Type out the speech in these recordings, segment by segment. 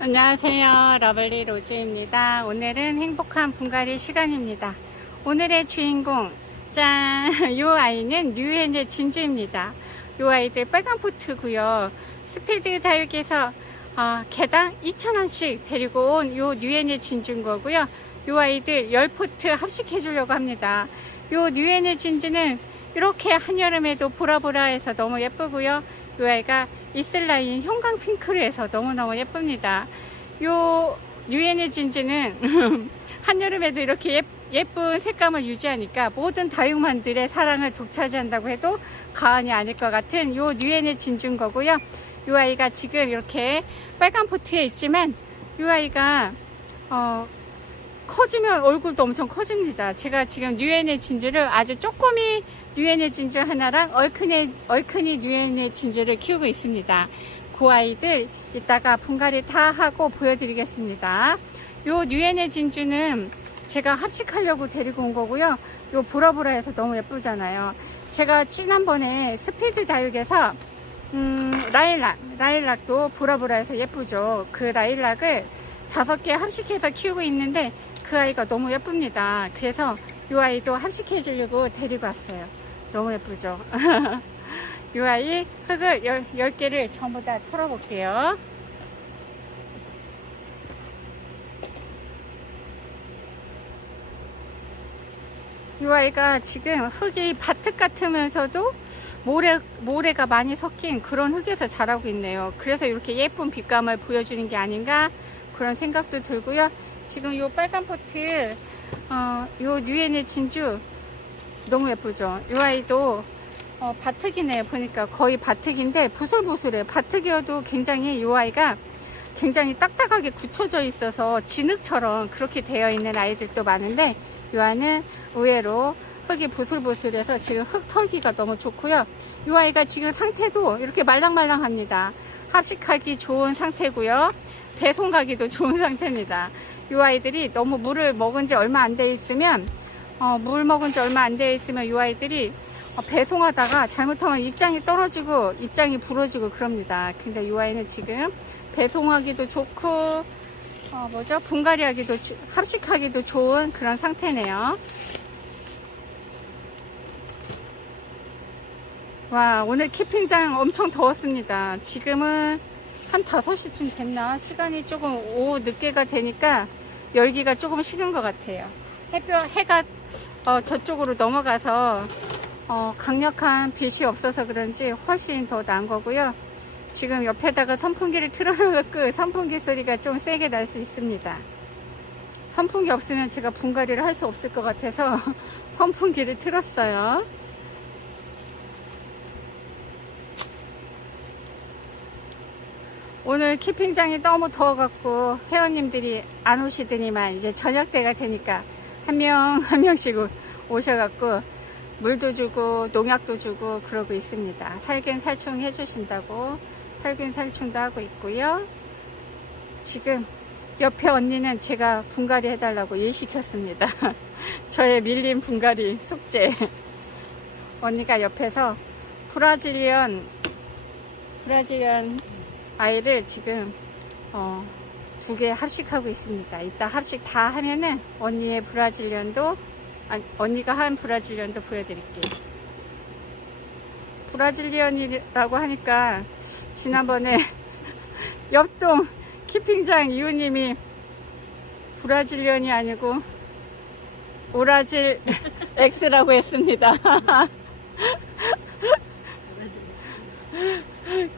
안녕하세요. 러블리 로즈입니다. 오늘은 행복한 분갈이 시간입니다. 오늘의 주인공, 짠! 요 아이는 뉴엔의 진주입니다. 요 아이들 빨간 포트고요 스피드 다육에서 어, 개당 2,000원씩 데리고 온 요 뉴엔의 진주인 거고요. 요 아이들 10포트 합식해 주려고 합니다. 요 뉴엔의 진주는 이렇게 한여름에도 보라보라해서 너무 예쁘고요. 요 아이가 이슬라인 형광 핑크로 해서 너무너무 예쁩니다. 요 유엔의 진주는 한여름에도 이렇게 예, 예쁜 색감을 유지하니까 모든 다육만들의 사랑을 독차지한다고 해도 과언이 아닐 것 같은 요 유엔의 진주인 거고요. 요 아이가 지금 이렇게 빨간 포트에 있지만 요 아이가 어, 커지면 얼굴도 엄청 커집니다. 제가 지금 뉴엔의 진주를 아주 쪼꼬미 뉴엔의 진주 하나랑 얼큰의, 얼큰이 뉴엔의 진주를 키우고 있습니다. 그 아이들 이따가 분갈이 다 하고 보여드리겠습니다. 요 뉴엔의 진주는 제가 합식하려고 데리고 온 거고요. 요 보라보라해서 너무 예쁘잖아요. 제가 지난번에 스피드 다육에서 음, 라일락, 라일락도 보라보라해서 예쁘죠. 그 라일락을 다섯 개 합식해서 키우고 있는데 그 아이가 너무 예쁩니다. 그래서 이 아이도 합식해 주려고 데리고 왔어요. 너무 예쁘죠? 이 아이 흙을 10 개를 전부 다 털어볼게요. 이 아이가 지금 흙이 바트 같으면서도 모래, 모래가 많이 섞인 그런 흙에서 자라고 있네요. 그래서 이렇게 예쁜 빛감을 보여주는 게 아닌가 그런 생각도 들고요. 지금 요 빨간 포트, 어, 요 뉴엔의 진주 너무 예쁘죠? 이 아이도 어, 바특이네요. 보니까 거의 바특인데 부슬부슬해요. 바특이어도 굉장히 이 아이가 굉장히 딱딱하게 굳혀져 있어서 진흙처럼 그렇게 되어 있는 아이들도 많은데 이 아이는 의외로 흙이 부슬부슬해서 지금 흙 털기가 너무 좋고요. 이 아이가 지금 상태도 이렇게 말랑말랑합니다. 합식하기 좋은 상태고요. 배송 가기도 좋은 상태입니다. 이 아이들이 너무 물을 먹은 지 얼마 안 돼 있으면 어, 물 먹은 지 얼마 안 돼 있으면 이 아이들이 어, 배송하다가 잘못하면 입장이 떨어지고 입장이 부러지고 그럽니다. 근데 이 아이는 지금 배송하기도 좋고 어, 뭐죠? 분갈이 하기도 합식하기도 좋은 그런 상태네요. 와 오늘 키핑장 엄청 더웠습니다. 지금은 한 5시쯤 됐나? 시간이 조금 오후 늦게가 되니까 열기가 조금 식은 것 같아요. 햇볕, 해가 어, 저쪽으로 넘어가서 어, 강력한 빛이 없어서 그런지 훨씬 더 나은 거고요. 지금 옆에다가 선풍기를 틀어놓고 선풍기 소리가 좀 세게 날 수 있습니다. 선풍기 없으면 제가 분갈이를 할 수 없을 것 같아서 선풍기를 틀었어요. 오늘 키핑장이 너무 더워갖고 회원님들이 안 오시더니만 이제 저녁 때가 되니까 한명 한 명씩 오셔갖고 물도 주고 농약도 주고 그러고 있습니다. 살균 살충 해주신다고 살균 살충도 하고 있고요. 지금 옆에 언니는 제가 분갈이 해달라고 일 시켰습니다. 저의 밀린 분갈이 숙제. 언니가 옆에서 브라질리언 브라질리언 아이를 지금 어, 두 개 합식하고 있습니다. 이따 합식 다 하면은 언니의 브라질리언도 아니, 언니가 한 브라질리언도 보여드릴게요. 브라질리언이라고 하니까 지난번에 옆동 키핑장 이웃님이 브라질리언이 아니고 오라질 X라고 했습니다.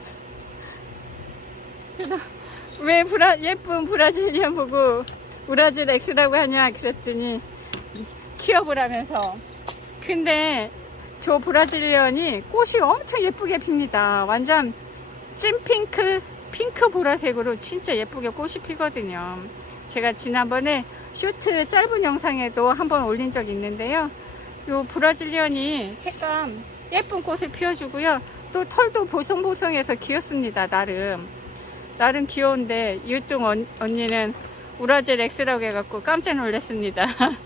그래서 왜 브라, 예쁜 브라질리언 보고 브라질 X라고 하냐 그랬더니 키워보라면서. 근데 저 브라질리언이 꽃이 엄청 예쁘게 핍니다. 완전 찐핑크 핑크 보라색으로 진짜 예쁘게 꽃이 피거든요. 제가 지난번에 슈트 짧은 영상에도 한번 올린 적이 있는데요. 요 브라질리언이 색감 예쁜 꽃을 피워주고요. 또 털도 보송보송해서 귀엽습니다 나름 나름 귀여운데 이웃동 언, 언니는 우라질 X라고 해갖고 깜짝 놀랐습니다.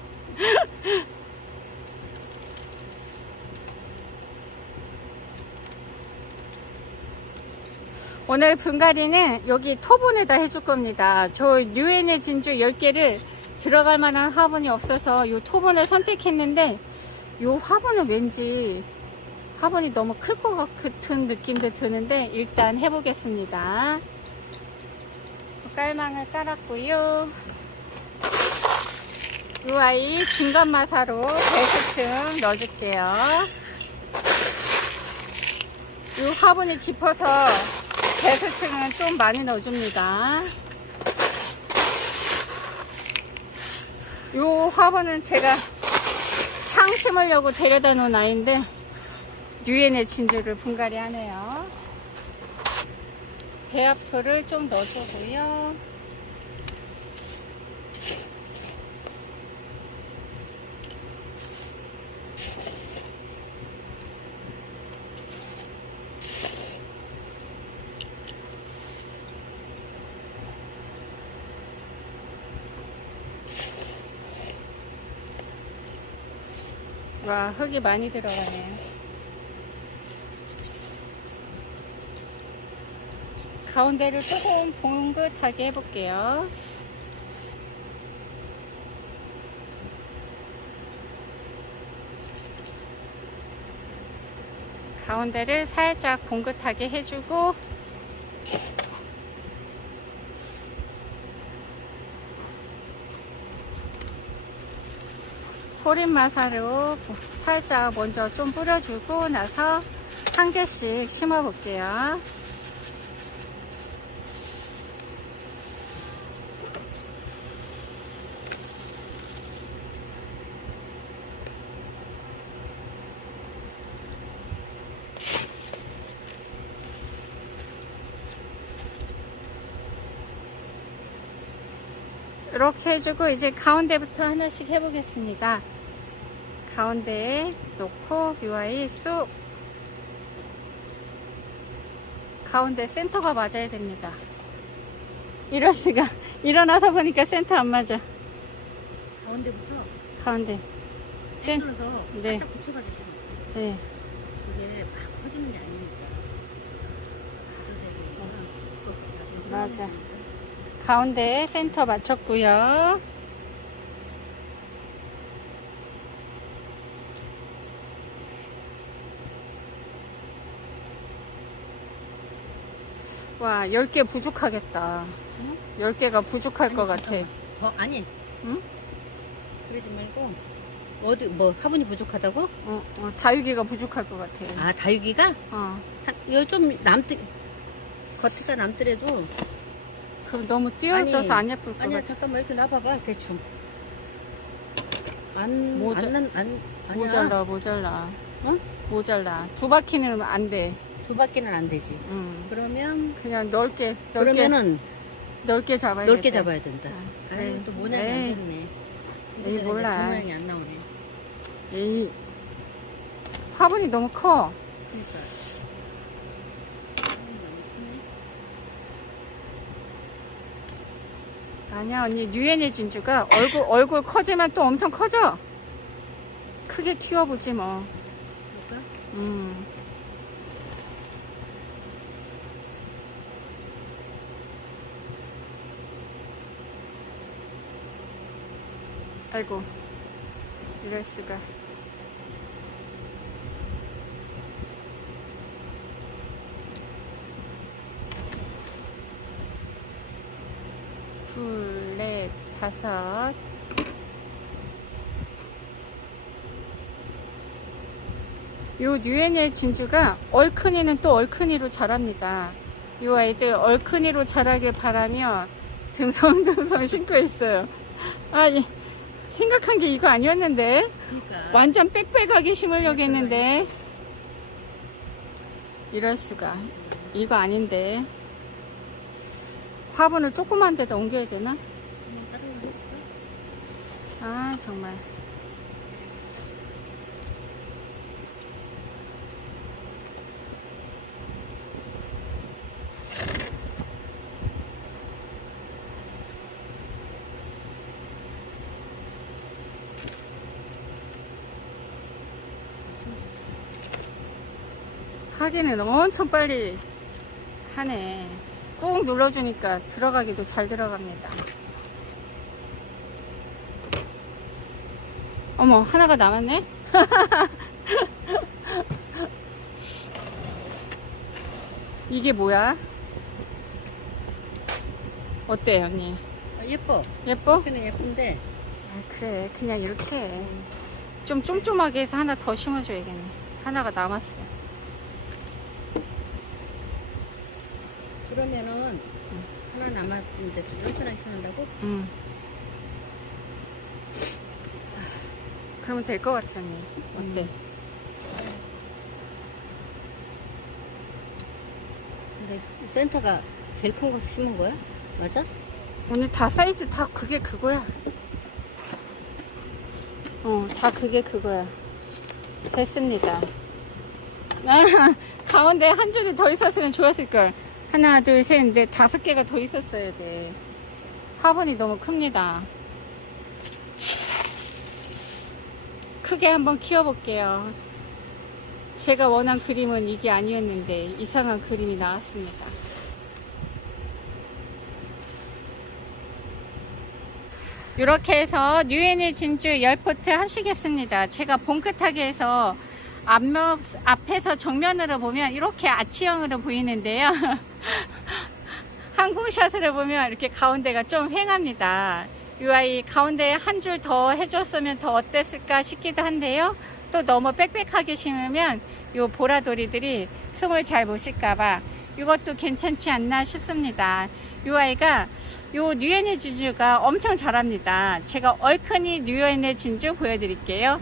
오늘 분갈이는 여기 토분에다 해줄 겁니다. 저 뉴엔의 진주 10개를 들어갈 만한 화분이 없어서 이 토분을 선택했는데 이 화분은 왠지 화분이 너무 클 것 같은 느낌도 드는데 일단 해보겠습니다. 깔망을 깔았고요. 이 아이 진간마사로 배수층 넣어줄게요. 이 화분이 깊어서 배수층은 좀 많이 넣어줍니다. 이 화분은 제가 창 심으려고 데려다 놓은 아이인데 유엔의 진주를 분갈이 하네요. 배합토를 좀 넣어주고요. 와, 흙이 많이 들어가네요. 가운데를 조금 봉긋하게 해볼게요. 가운데를 살짝 봉긋하게 해주고 소림마사로 살짝 먼저 좀 뿌려주고 나서 한 개씩 심어 볼게요. 이렇게 해주고 이제 가운데부터 하나씩 해보겠습니다. 가운데에 놓고 묘아이 쑥 가운데 센터가 맞아야 됩니다. 이럴 수가 일어나서 보니까 센터 안 맞아. 가운데부터 가운데 센 센터에서 네. 살짝 붙여봐 주시면. 네 그게 막 커지는 게 아니니까. 그러니까 맞아. 가운데에 센터 맞췄고요. 와, 10개 부족하겠다. 응? 10개가 부족할 아니, 것 같아. 잠깐만. 더 아니. 응? 그러지 말고 어디 뭐 화분이 부족하다고? 어, 어, 다육이가 부족할 것 같아. 아 다육이가 어, 여기 좀 남들 겉에가 남더라도 그럼 너무 띄어져서 안 예쁠 것 아니야 같아. 잠깐만 이렇게 놔봐봐 대충 안 모자- 안, 안, 아니야 모자라, 모자라. 어? 모자라. 두 바퀴는 안 돼. 두 바퀴는 안 되지 응. 그러면 그냥 넓게, 넓게, 그러면은 넓게 잡아야 넓게 돼. 잡아야 된다 아, 아유 그래. 또 모양이 안 에이. 됐네 에이, 몰라. 모양이 안 나오네 이 화분이 너무 커. 그러니까 아니야 언니 뉴엔의 진주가 얼굴 얼굴 커지면 또 엄청 커져. 크게 키워보지 뭐. 볼까? 음. 아이고 이럴 수가. 둘, 넷, 다섯. 요 뉴엔의 진주가 얼큰이는 또 얼큰이로 자랍니다. 요 아이들 얼큰이로 자라길 바라며 듬성듬성 신고 있어요. 아, 이- 생각한 게 이거 아니었는데 그러니까 완전 빽빽하게 심으려고 했는데 이럴 수가 이거 아닌데 화분을 조그만 데다 옮겨야 되나? 아 정말 하기는 엄청 빨리 하네. 꾹 눌러주니까 들어가기도 잘 들어갑니다. 어머, 하나가 남았네? 이게 뭐야? 어때, 언니? 아, 예뻐. 예뻐? 그냥 예쁜데 아, 그래. 그냥 이렇게 해. 좀 쫌쫌하게 해서 하나 더 심어줘야겠네. 하나가 남았어. 그러면은 하나 남았는데 좀 쫀쫀하게 심는다고? 응. 그러면 될 것 같아, 언니. 어때? 음. 근데 센터가 제일 큰 거 심은 거야? 맞아? 오늘 다 사이즈 다 그게 그거야. 어, 다 그게 그거야. 됐습니다. 아, 가운데 한 줄이 더 있었으면 좋았을걸. 하나, 둘, 셋, 넷, 다섯 개가 더 있었어야 돼. 화분이 너무 큽니다. 크게 한번 키워볼게요. 제가 원한 그림은 이게 아니었는데 이상한 그림이 나왔습니다. 이렇게 해서 뉴엔의 진주 10포트 하시겠습니다. 제가 봉긋하게 해서 앞면, 앞에서 정면으로 보면 이렇게 아치형으로 보이는데요. 항공샷으로 보면 이렇게 가운데가 좀 휑합니다. 이 아이 가운데 한 줄 더 해줬으면 더 어땠을까 싶기도 한데요. 또 너무 빽빽하게 심으면 이 보라돌이들이 숨을 잘 못 쉴까봐 이것도 괜찮지 않나 싶습니다. 이 아이가 요 뉴엔의 진주가 엄청 자랍니다. 제가 얼큰이 뉴엔의 진주 보여드릴게요.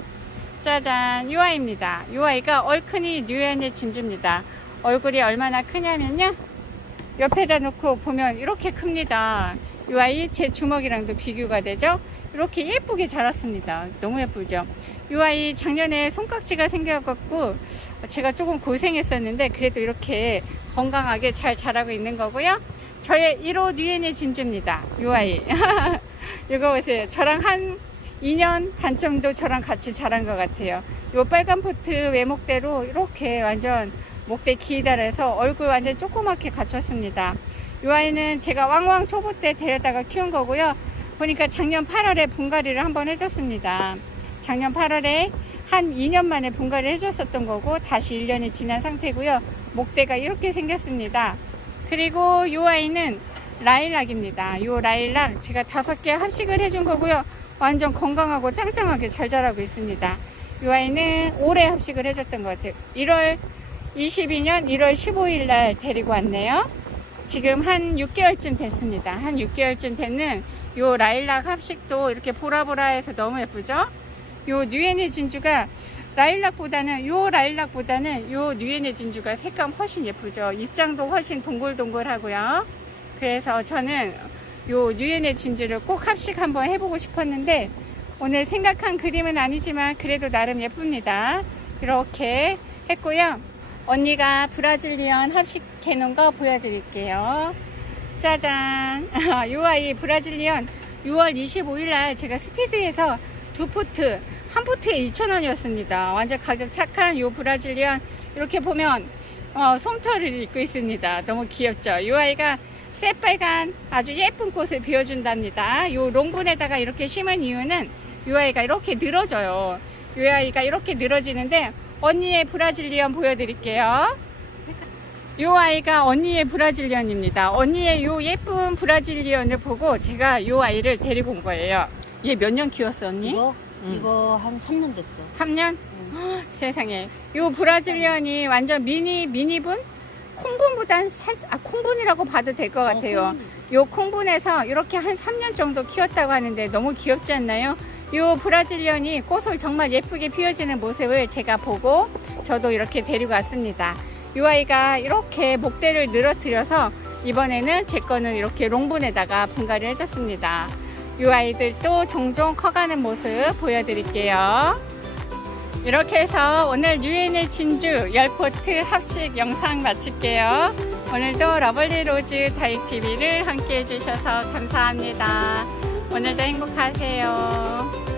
짜잔, 이 아이입니다. 이 아이가 얼큰이 뉴엔의 진주입니다. 얼굴이 얼마나 크냐면요. 옆에다 놓고 보면 이렇게 큽니다. 이 아이 제 주먹이랑도 비교가 되죠. 이렇게 예쁘게 자랐습니다. 너무 예쁘죠. 이 아이 작년에 손깍지가 생겨갖고 제가 조금 고생했었는데 그래도 이렇게 건강하게 잘 자라고 있는 거고요. 저의 1호 뉴엔의 진주입니다. 이 아이. 이거 보세요. 저랑 한 2년 반 정도 저랑 같이 자란 것 같아요. 이 빨간 포트 외목대로 이렇게 완전 목대 기다려서 얼굴 완전 조그맣게 갖췄습니다. 이 아이는 제가 왕왕 초보 때 데려다가 키운 거고요. 보니까 작년 8월에 분갈이를 한번 해줬습니다. 작년 8월에 한 2년 만에 분갈이를 해줬었던 거고 다시 1년이 지난 상태고요. 목대가 이렇게 생겼습니다. 그리고 이 아이는 라일락입니다. 이 라일락 제가 다섯 개 합식을 해준 거고요. 완전 건강하고 짱짱하게 잘 자라고 있습니다. 이 아이는 올해 합식을 해줬던 것 같아요. 1월 22년 1월 15일 날 데리고 왔네요. 지금 한 6개월쯤 됐습니다. 한 6개월쯤 되는 요 라일락 합식도 이렇게 보라보라해서 너무 예쁘죠? 요 뉴엔의 진주가 라일락보다는 요 라일락보다는 요 뉴엔의 진주가 색감 훨씬 예쁘죠. 입장도 훨씬 동글동글하고요. 그래서 저는 요 뉴엔의 진주를 꼭 합식 한번 해보고 싶었는데 오늘 생각한 그림은 아니지만 그래도 나름 예쁩니다. 이렇게 했고요. 언니가 브라질리언 합식해 놓은 거 보여드릴게요. 짜잔. 요 아이 브라질리언 6월 25일 날 제가 스피드에서 두 포트, 한 포트에 2,000원이었습니다. 완전 가격 착한 요 브라질리언 이렇게 보면 어, 솜털을 입고 있습니다. 너무 귀엽죠? 요 아이가 새빨간 아주 예쁜 꽃을 비워준답니다. 요 롱분에다가 이렇게 심은 이유는 요 아이가 이렇게 늘어져요. 요 아이가 이렇게 늘어지는데 언니의 브라질리언 보여드릴게요. 요 아이가 언니의 브라질리언입니다. 언니의 요 예쁜 브라질리언을 보고 제가 요 아이를 데리고 온 거예요. 얘 몇 년 키웠어 언니? 이거 응. 이거 한 3년 됐어. 3년? 응. 세상에. 요 브라질리언이 완전 미니 미니분? 콩분보단 살, 아 콩분이라고 봐도 될 것 같아요. 어, 요 콩분에서 이렇게 한 3년 정도 키웠다고 하는데 너무 귀엽지 않나요? 요 브라질리언이 꽃을 정말 예쁘게 피워지는 모습을 제가 보고 저도 이렇게 데리고 왔습니다. 요 아이가 이렇게 목대를 늘어뜨려서 이번에는 제 거는 이렇게 롱분에다가 분갈이를 해줬습니다. 요 아이들도 종종 커가는 모습 보여드릴게요. 이렇게 해서 오늘 유엔의 진주 10포트 합식 영상 마칠게요. 오늘도 러블리 로즈 다이TV를 함께 해주셔서 감사합니다. 오늘도 행복하세요.